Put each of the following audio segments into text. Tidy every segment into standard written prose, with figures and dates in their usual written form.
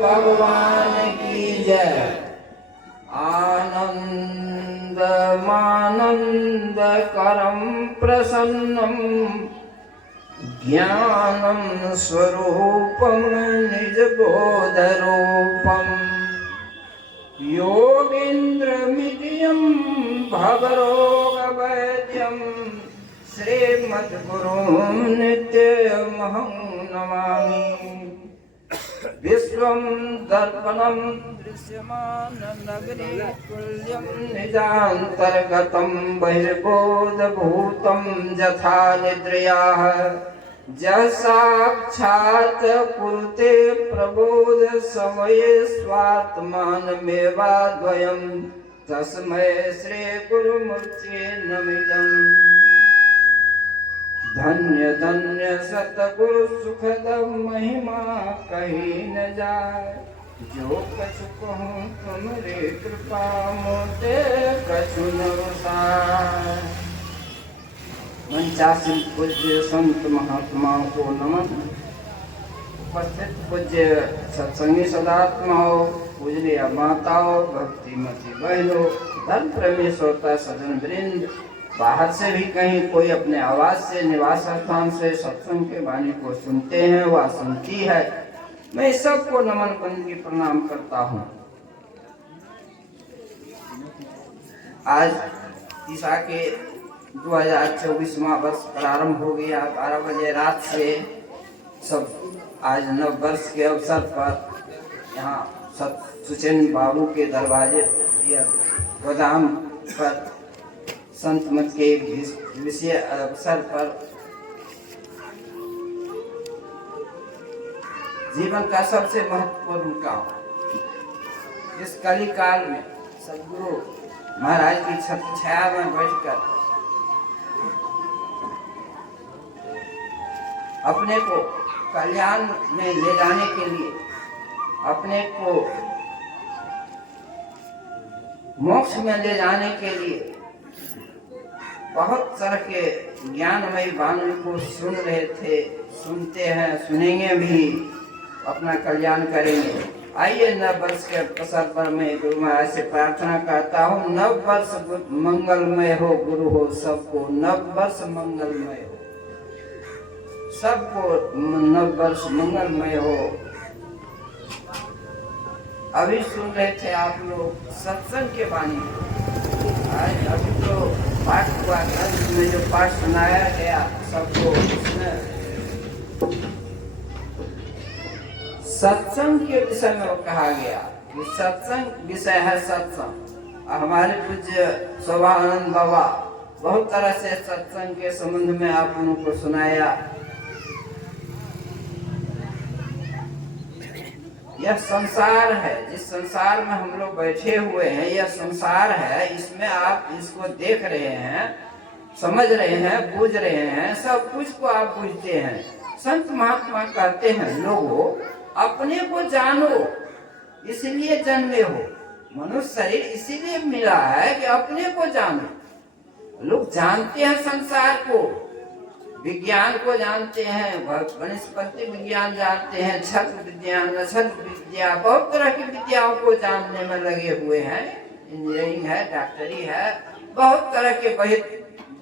भगवान की जय। आनंदमानंद करम प्रसन्नम ज्ञानम स्वरूपम निज बोध रूपम योगींद्रमितियं भवरोगवैद्यं श्रीमद्गुरुं नित्यमहं नमामि। विश्वं दर्पणं दृश्यमाननगरे तुल्यं निजान्तर्गतं बहिर्बोधभूतं यथा निद्रयाः जः साक्षात् कुरुते प्रबोध समये स्वात्मानमेवाद्वयं तस्मै श्री गुरुमूर्तये नमितम्। धन्य धन्य सतगुरु सुखद महिमा कही न जाय। जो कछु कहूँ तुमरे कृपा मोते कछु न रुसाय। मंचासीन पूज्य संत महात्माओं को नमन। उपस्थित पूज्य सत्संगी सदात्माओं, पूजनीय माताओं, भक्तिमती बहनों, धर्म प्रेमी श्रोता सज्जन वृंद, बाहर से भी कहीं कोई अपने आवाज से निवास स्थान से सत्संग के वाणी को सुनते हैं व सुनती है, मैं सबको नमन बंदगी प्रणाम करता हूँ। आज ईसा के 2024वां वर्ष प्रारंभ हो गया। 12 बजे रात से सब आज नव वर्ष के अवसर पर यहाँ सुचेन बाबू के दरवाजे या गोदाम पर संत मत के विषय अवसर पर जीवन का सबसे महत्वपूर्ण काम इस कली काल में सदगुरु महाराज की छत्र छाया में बैठकर अपने को कल्याण में ले जाने के लिए, अपने को मोक्ष में ले जाने के लिए बहुत तरह के ज्ञानमयी वाणी को सुन रहे थे, सुनते हैं, सुनेंगे भी, अपना कल्याण करेंगे। आइए नव वर्ष के अवसर पर मैं गुरु महाराज से प्रार्थना करता हूँ, नव वर्ष मंगलमय हो, गुरु हो सबको नव वर्ष मंगलमय हो, सबको नव वर्ष मंगलमय हो। अभी सुन रहे थे आप लोग सत्संग के वाणी, आज अभी तो पाठ हुआ था जिसमें जो पाठ सुनाया गया सबको, उसमें सत्संग के विषय में वो कहा गया कि सत्संग विषय है सत्संग। हमारे पूज्य शोभानंद बाबा बहुत तरह से सत्संग के संबंध में आप उनको सुनाया। यह संसार है, जिस संसार में हम लोग बैठे हुए हैं, यह संसार है, इसमें आप इसको देख रहे हैं, समझ रहे हैं, बूझ रहे हैं, सब कुछ को आप बूझते हैं। संत महात्मा कहते हैं लोगों अपने को जानो इसलिए जन्मे हो, मनुष्य शरीर इसीलिए मिला है कि अपने को जानो। लोग जानते हैं संसार को, विज्ञान को जानते हैं, वनस्पति विज्ञान जानते हैं, छत्र विज्ञान, नक्षत्र विद्या, बहुत तरह की विद्याओं को जानने में लगे हुए हैं। इंजीनियरिंग है, डॉक्टरी है, बहुत तरह के बहिर्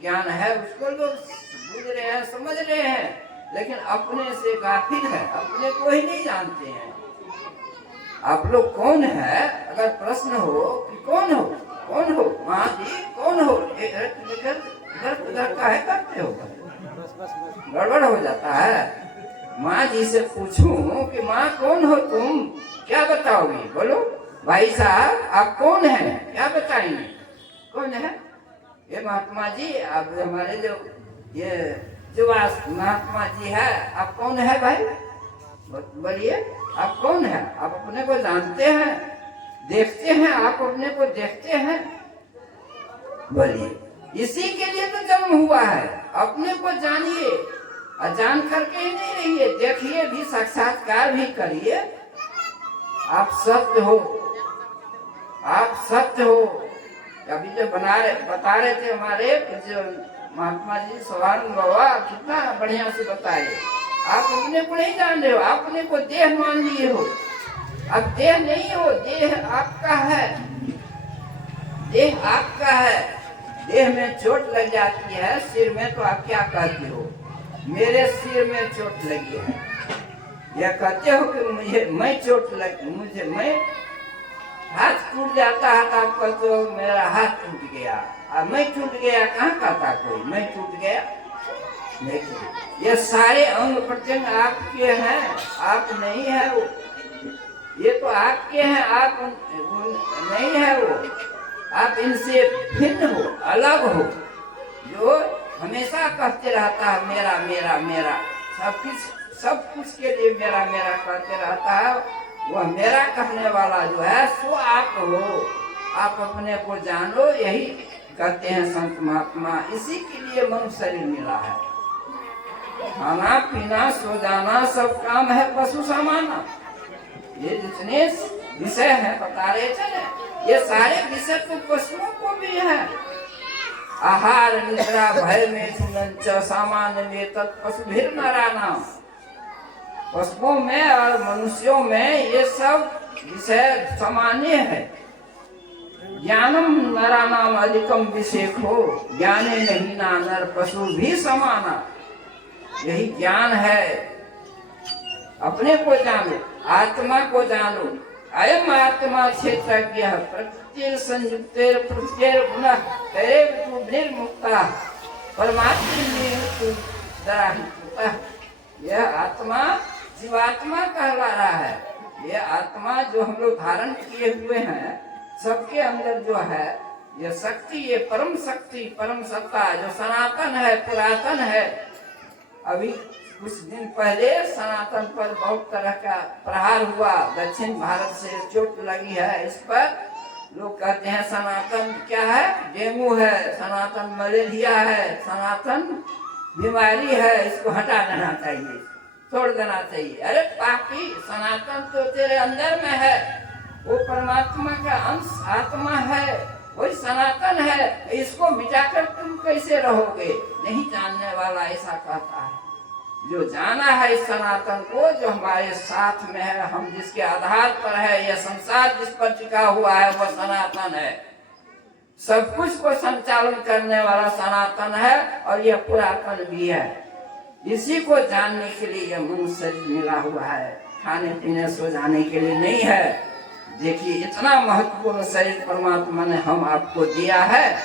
ज्ञान है, उसको लोग बुझ रहे हैं, समझ रहे हैं, लेकिन अपने से गाफिल है, अपने को ही नहीं जानते हैं। आप लोग कौन है अगर प्रश्न हो कि कौन हो, कौन हो माँ जी, कौन हो, इधर उधर काहे करते हो, गड़बड़ हो जाता है। माँ जी से पूछूं कि माँ कौन हो तुम, क्या बताओगी, बोलो भाई साहब आप कौन हैं, क्या बताएंगे, कौन है ये महात्मा जी, आप हमारे जो ये महात्मा जी है, आप कौन है भाई, बोलिए आप कौन है, आप अपने को जानते हैं, देखते हैं, आप अपने को देखते हैं, बोलिए। इसी के लिए तो जन्म हुआ है, अपने को जानिए, और जान करके ही नहीं रहिए, देखिए भी, साक्षात्कार भी करिए। आप सत्य हो, आप सत्य हो। अभी जो बता रहे थे हमारे जो महात्मा जी सवानंद बाबा, कितना बढ़िया से बताए। आप अपने को नहीं जान रहे हो, आप अपने को देह मान लिए हो, अब देह नहीं हो, देह आपका है, देह आपका है। देह में चोट लग जाती है सिर में, तो आप क्या कहते हो? मेरे सिर में चोट लगी है, या कहते हो कि मुझे मैं चोट लगी, मुझे मैं हाथ टूट जाता है तो आप कहते हो मेरा हाथ टूट गया। अब मैं टूट गया कहाँ कहता कोई मैं टूट गया? नहीं, ये सारे अंग प्रत्यंग आपके हैं, आप नहीं है वो। ये तो आपके हैं, आप नहीं है वो। आप इनसे भिन्न हो, अलग हो। जो हमेशा कहते रहता है मेरा मेरा मेरा, सब कुछ के लिए मेरा मेरा कहते रहता है, वह मेरा कहने वाला जो है सो आप हो। आप अपने को जानो, यही कहते हैं संत महात्मा। इसी के लिए मनुष्य शरीर मिला है। खाना पीना सो जाना सब काम है पशु समाना। ये जितने विषय है बता रहे थे, ये सारे विषय तो पशुओं को भी है। आहार निद्रा भय में सामान्य में तत्पशुभिर नारायण। पशुओं में और मनुष्यों में ये सब विषय सामान्य है। ज्ञानम नरानाम अधिकम विशेषो, ज्ञाने नहीं ना नर पशु भी समाना। यही ज्ञान है। अपने को जानो, आत्मा को जानो। अयम आत्मा क्षेत्रज्ञ प्रकृति संयुक्तेर पृथ्वीर गुणः तैरेव निर्मुक्ता परमात्मा दराहिता। यह आत्मा जीवात्मा कहला रहा है। यह आत्मा जो हम लोग धारण किए हुए हैं, सबके अंदर जो है यह शक्ति, ये परम शक्ति, परम सत्ता जो सनातन है, पुरातन है। अभी कुछ दिन पहले सनातन पर बहुत तरह का प्रहार हुआ, दक्षिण भारत से चोट लगी है। इस पर लोग कहते हैं सनातन क्या है? डेंगू है, सनातन मलेरिया है, सनातन बीमारी है, इसको हटा देना चाहिए, छोड़ देना चाहिए। अरे पापी, सनातन तो तेरे अंदर में है, वो परमात्मा का अंश आत्मा है, वही सनातन है। इसको मिटाकर तुम कैसे रहोगे? नहीं जानने वाला ऐसा कहता है। जो जाना है इस सनातन को, जो हमारे साथ में है, हम जिसके आधार पर है, यह संसार जिस पर टिका हुआ है वह सनातन है। सब कुछ को संचालन करने वाला सनातन है और यह पुरातन भी है। इसी को जानने के लिए यह मनुष्य शरीर मिला हुआ है, खाने पीने सो जाने के लिए नहीं है। देखिए इतना महत्वपूर्ण शरीर परमात्मा ने हम आपको दिया है,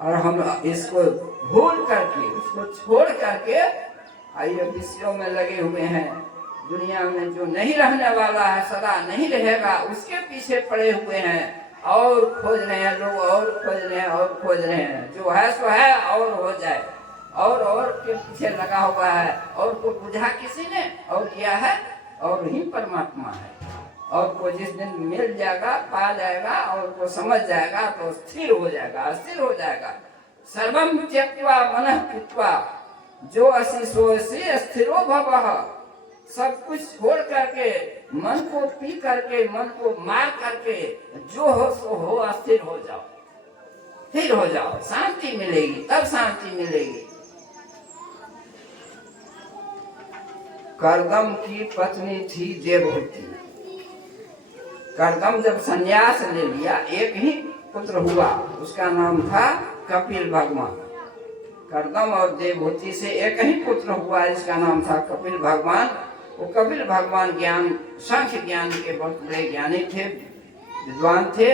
और हम इसको भूल करके, उसको छोड़ करके आइए विषयों में लगे हुए हैं। दुनिया में जो नहीं रहने वाला है, सदा नहीं रहेगा, उसके पीछे पड़े हुए हैं। और खोज रहे हैं लोग, और खोज रहे हैं, और खोज रहे हैं। जो है सो है, और हो जाए, और के पीछे लगा हुआ है। और को बुझा किसी ने और किया है, और ही परमात्मा है। और को जिस दिन मिल जाएगा, पा जाएगा, और को समझ जाएगा तो स्थिर हो जाएगा, स्थिर हो जाएगा। सर्वम त्यक्त्वा मनः कृत्वा जो असि सोसी स्थिरो भवः। सब कुछ छोड़ करके, मन को पी करके, मन को मार करके, जो हो सो हो, अस्थिर हो जाओ, स्थिर हो जाओ, शांति मिलेगी, तब शांति मिलेगी। कर्दम की पत्नी थी देवहूति। कर्दम जब संन्यास ले लिया, एक ही पुत्र हुआ, उसका नाम था कपिल भगवान। कर्दम और देवहूति से एक ही पुत्र हुआ, जिसका नाम था कपिल भगवान। वो कपिल भगवान ज्ञान, सांख्य ज्ञान के बहुत बड़े ज्ञानी थे, विद्वान थे।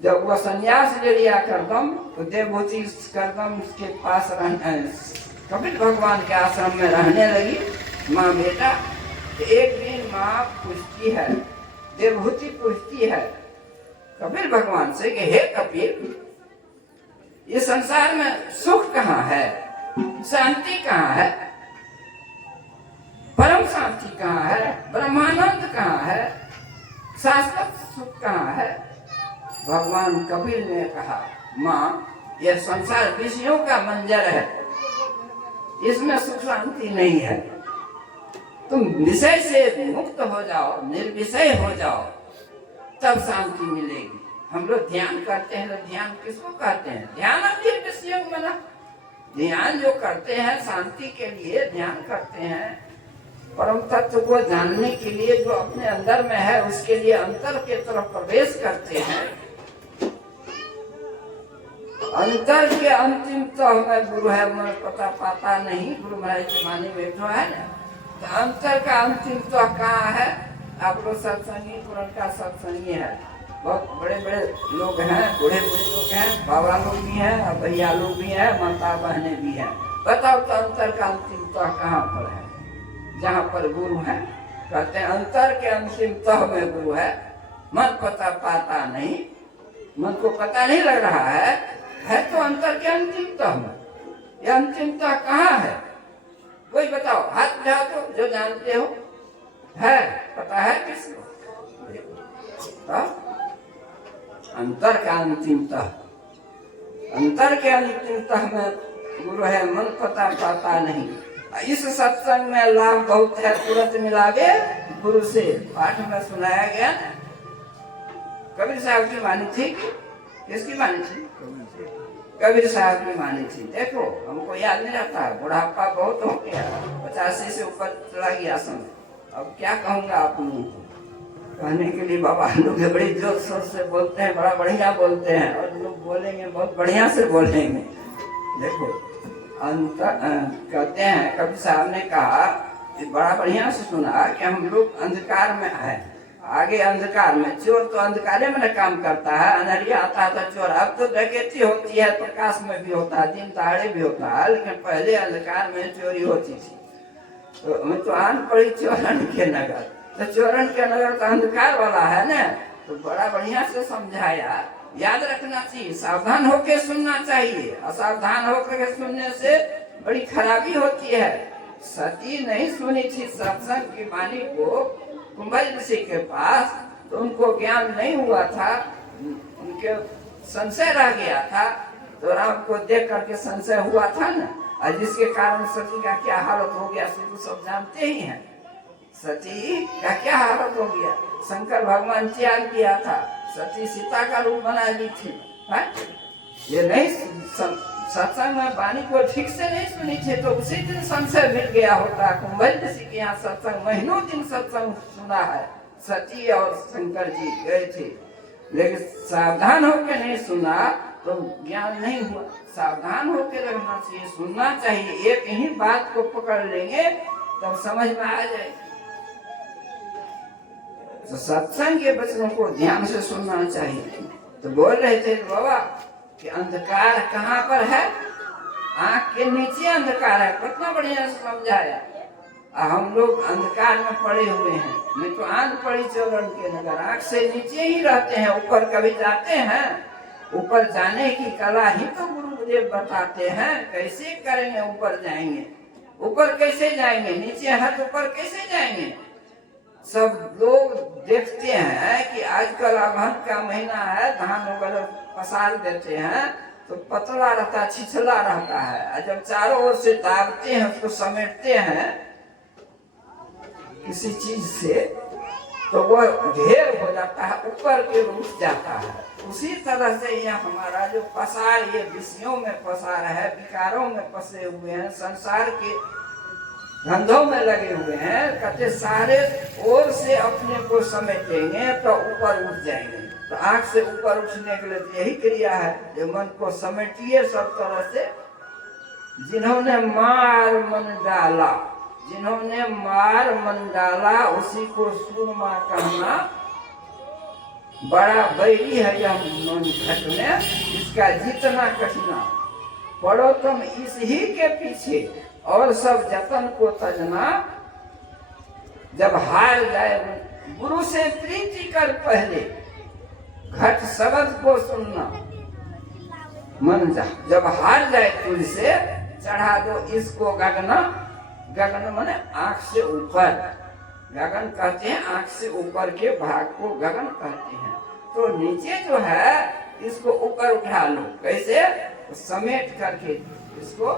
जब वह संन्यास ले लिया कर्दम, तो देवहूति कर्दम के पास कपिल भगवान के आश्रम में रहने लगी, माँ बेटा। एक दिन माँ पूछती है, देवहूति पूछती है कपिल भगवान से कि हे कपिल, ये संसार में सुख कहाँ है, शांति कहाँ है, परम शांति कहाँ है, ब्रह्मानंद कहाँ है, शाश्वत सुख कहाँ है? भगवान कपिल ने कहा, माँ यह संसार विषयों का मंजर है, इसमें सुख शांति नहीं है। तुम विषय से मुक्त हो जाओ, निर्विषय हो जाओ, तब शांति मिलेगी। हम लोग ध्यान करते हैं, तो ध्यान किसको कहते हैं? ध्यान निर्विषय मना। ध्यान जो करते हैं शांति के लिए ध्यान करते हैं, परम तत्व को जानने के लिए जो अपने अंदर में है उसके लिए अंतर के तरफ प्रवेश करते हैं। अंतर के अंतिम तो हमें गुरु है मैं पता पाता नहीं, गुरु महाराज के माने में जो है ना, तो अंतर का अंतिम तो कहाँ है? आप लोग सत्संगी पुराण का सत्संगी है, बहुत बड़े बड़े लोग हैं, बूढ़े बूढ़े लोग हैं, बाबा लोग भी हैं, भैया लोग भी हैं, माता बहने भी हैं। बताओ तो अंतर का अंतिम तो कहाँ पर है? जहाँ पर गुरु है, कहते हैं अंतर के अंतिम तह में गुरु है, मन पता पाता नहीं, मन को पता नहीं लग रहा है तो अंतर के अंतिम तह में। ये अंतिम तह कहाँ है? कोई बताओ, हाथ उठाओ तो, जो जानते हो। है पता है किसको? अंतर का अंतिम तह, अंतर के अंतिम तह में गुरु है, मन पता पाता नहीं। इस सत्संग में लाभ बहुत है, तुरंत मिलावे गुरु से। पाठ में सुनाया गया, कबीर साहब की वाणी थी, किसकी वाणी थी? कबीर साहब की वाणी थी। देखो हमको याद नहीं रहता, बुढ़ापा बहुत हो गया, 85 से ऊपर चला गया समय। अब क्या कहूँगा आप लोगों को, कहने के लिए बाबा लोग बड़ी जोर शोर से बोलते हैं, बड़ा बढ़िया बोलते हैं, और लोग बोलेंगे बहुत बढ़िया से बोलेंगे। देखो अंतर कहते हैं, कबीर साहब ने कहा, बड़ा बढ़िया से सुना कि हम लोग अंधकार में है, आगे अंधकार में, चोर तो अंधकारे में काम करता है, अंधेरिया आता है तो चोर। अब तो डकैती होती है, प्रकाश में भी होता है, दिन ताड़े भी होता है, लेकिन पहले अंधकार में चोरी होती थी। तो मैं तो आन पड़ी चोरन के नगर, तो चोरन के नगर तो अंधकार वाला है ना, तो बड़ा बढ़िया से समझाया। याद रखना चाहिए, सावधान होकर सुनना चाहिए, असावधान होकर सुनने से बड़ी खराबी होती है। सती नहीं सुनी थी सत्संग की वाणी को कुंभज ऋषि के पास, तो उनको ज्ञान नहीं हुआ था, उनके संशय रह गया था, तो राम को देख करके संशय हुआ था ना, और जिसके कारण सती का क्या हालत हो गया तो सब जानते ही हैं। सती का क्या हालत हो गया, शंकर भगवान त्याग किया था, सती सीता का रूप बना ली थी। है? ये नहीं सत्संग में वाणी को ठीक से नहीं सुनी थी, तो उसी दिन संशय मिल गया होता। कुंभज ऋषि के यहाँ सत्संग महीनों दिन सत्संग सुना है, सती और शंकर जी गए थे, लेकिन सावधान होकर नहीं सुना तो ज्ञान नहीं हुआ। सावधान होकर रहना चाहिए, सुनना चाहिए, एक ही बात को पकड़ लेंगे तब समझ में आ जाए। तो सत्संग के वचनों को ध्यान से सुनना चाहिए। तो बोल रहे थे बाबा कि अंधकार कहाँ पर है? आँख के नीचे अंधकार है, कितना बढ़िया समझाया। हम लोग अंधकार में पड़े हुए हैं, मैं तो आंध पड़ी चोरन के नगर, आँख से नीचे ही रहते हैं, ऊपर कभी जाते हैं? ऊपर जाने की कला ही तो गुरुदेव बताते हैं, कैसे करेंगे ऊपर जाएंगे? ऊपर कैसे जाएंगे? नीचे है तो ऊपर कैसे जाएंगे? सब लोग देखते हैं कि आजकल अगहन का महीना है, धान वगैरह पसार देते हैं तो पतला रहता है, छिछला रहता है, और जब चारों ओर से दाबते हैं, उसको समेटते हैं किसी चीज से, तो वह ढेर हो जाता है, ऊपर के उठ जाता है। उसी तरह से यह हमारा जो पसार, ये विषयों में पसार है, विकारों में फंसे हुए हैं, संसार के धंधों में लगे हुए हैं, कहते सारे ओर से अपने को समेटेंगे तो ऊपर उठ जाएंगे। तो आंख से ऊपर उठने के लिए यही क्रिया है, जो मन को समेटिए सब तरह से। जिन्होंने मार मन डाला, जिन्होंने मार मन डाला, उसी को सुरमा कहना बड़ा बैरी है यह मन घटने, इसका जितना कठिना। पढ़ो तुम इस ही के पीछे और सब जतन को तजना, जब हार जाए गुरु से प्रीति कर पहले, घट शब्द को सुनना मन जा। जब हार जाए तुझसे चढ़ा दो इसको गगना, गगन माने आंख से ऊपर, गगन कहते हैं आंख से ऊपर के भाग को गगन कहते हैं। तो नीचे जो है इसको ऊपर उठा लो, कैसे? समेट करके इसको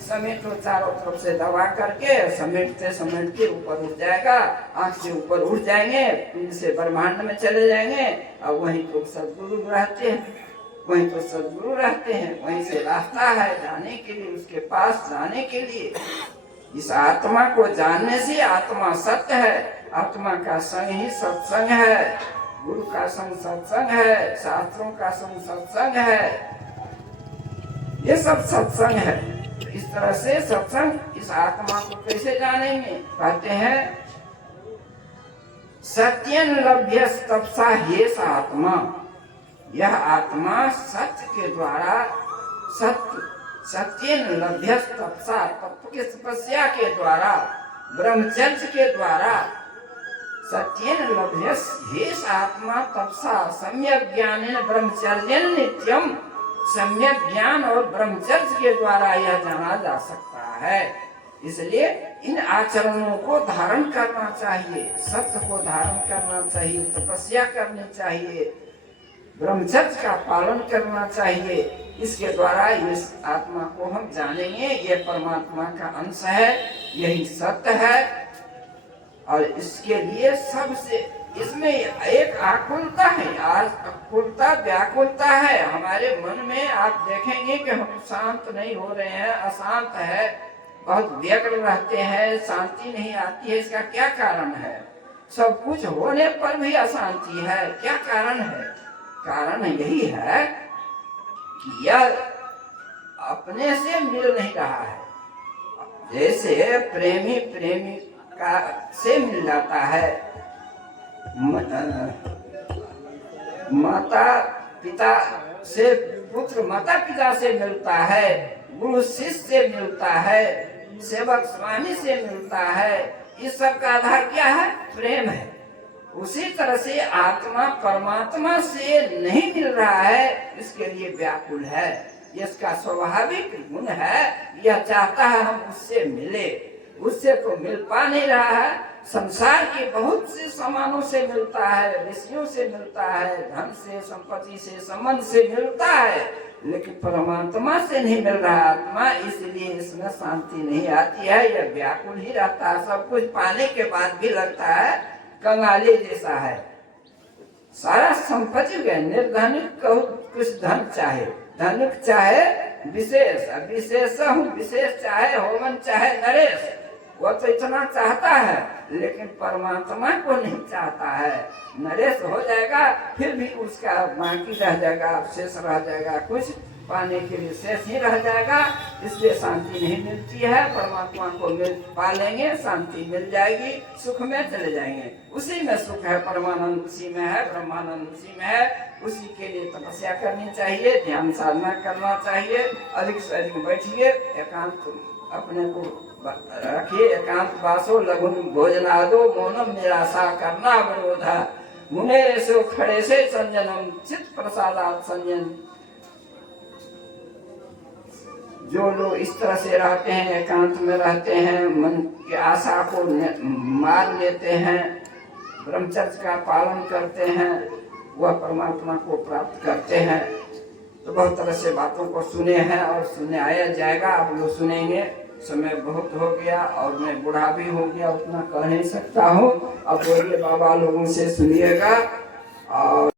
समेटो, चारों तरफ से दबा करके समेटते समेटते ऊपर उठ जाएगा, आंख से ऊपर उठ जाएंगे, पिंड से ब्रह्मांड में चले जाएंगे, और वहीं तो सदगुरु रहते हैं, वहीं तो सदगुरु रहते हैं, वहीं से रास्ता है जाने के लिए, उसके पास जाने के लिए। इस आत्मा को जानने से आत्मा सत्य है। आत्मा का संग ही सत्संग है, गुरु का संग सत्संग है, शास्त्रों का संग सत्संग है, ये सब सत्संग है। तो इस तरह से सत्संग इस आत्मा को कैसे जानेंगे? कहते हैं सत्यन लभ्य तपसा हेस आत्मा। यह आत्मा सत्य के द्वारा सत्यन लभ्य तपसा, तप के तपस्या के द्वारा, ब्रह्मचर्य के द्वारा, सत्यन लभ्य हेस आत्मा तपसा सम्यक ज्ञान ब्रह्मचर्य नित्यम। सम्यक ज्ञान और ब्रह्मचर्य के द्वारा यह जाना जा सकता है। इसलिए इन आचरणों को धारण करना चाहिए, सत्य को धारण करना चाहिए, तपस्या करनी चाहिए, ब्रह्मचर्य का पालन करना चाहिए। इसके द्वारा इस आत्मा को हम जानेंगे, ये परमात्मा का अंश है, यही सत्य है। और इसके लिए सबसे इसमें एक आकुलता है, आकुलता व्याकुलता है हमारे मन में। आप देखेंगे कि हम शांत नहीं हो रहे हैं, अशांत है, बहुत व्यग्र रहते हैं, शांति नहीं आती है। इसका क्या कारण है? सब कुछ होने पर भी अशांति है, क्या कारण है? कारण यही है कि यह अपने से मिल नहीं रहा है। जैसे प्रेमी प्रेमिका से मिल जाता है, माता पिता से पुत्र माता पिता से मिलता है, गुरु शिष्य से मिलता है, सेवक स्वामी से मिलता है। इस सब का आधार क्या है? प्रेम है। उसी तरह से आत्मा परमात्मा से नहीं मिल रहा है, इसके लिए व्याकुल है। इसका स्वाभाविक गुण है, यह चाहता है हम उससे मिले, उससे तो मिल पा नहीं रहा है। संसार के बहुत से सामानों से मिलता है, ऋषियों से मिलता है, धन से, संपत्ति से, संबंध से मिलता है, लेकिन परमात्मा से नहीं मिल रहा आत्मा। इसलिए इसमें शांति नहीं आती है, यह व्याकुल ही रहता है। सब कुछ पाने के बाद भी लगता है कंगाली जैसा है। सारा संपत्ति गए, निर्धनिक कुछ धन चाहे, धनिक चाहे विशेष, विशेष हूँ विशेष चाहे होमन चाहे नरेश, वो तो इतना चाहता है, लेकिन परमात्मा को नहीं चाहता है। नरेश हो जाएगा फिर भी उसका बाकी रह जाएगा, शेष रह जाएगा, कुछ पाने के लिए शेष ही रह जाएगा। इसलिए शांति नहीं मिलती है। परमात्मा को मिल पा लेंगे, शांति मिल जाएगी, सुख में चले जाएंगे। उसी में सुख है, परमानंद उसी में है, ब्रह्मानंद उसी में है। उसी के लिए तपस्या करनी चाहिए, ध्यान साधना करना चाहिए। अधिक से अधिक बैठिए, एकांत अपने को रखिए, एकांत वासो लघुन भोजनादो मौनम निराशा करना विरोधा मुने सो खड़े से संजनम चित्त प्रसादात संजन। जो लोग इस तरह से रहते हैं, एकांत में रहते हैं, मन की आशा को मान लेते हैं, ब्रह्मचर्य का पालन करते हैं, वह परमात्मा को प्राप्त करते हैं। तो बहुत तरह से बातों को सुने हैं और सुने आया जाएगा। आप लोग सुनेंगे। समय बहुत हो गया और मैं बूढ़ा भी हो गया, उतना कह नहीं सकता हूँ। अब बोलिए बाबा लोगों से सुनिएगा। और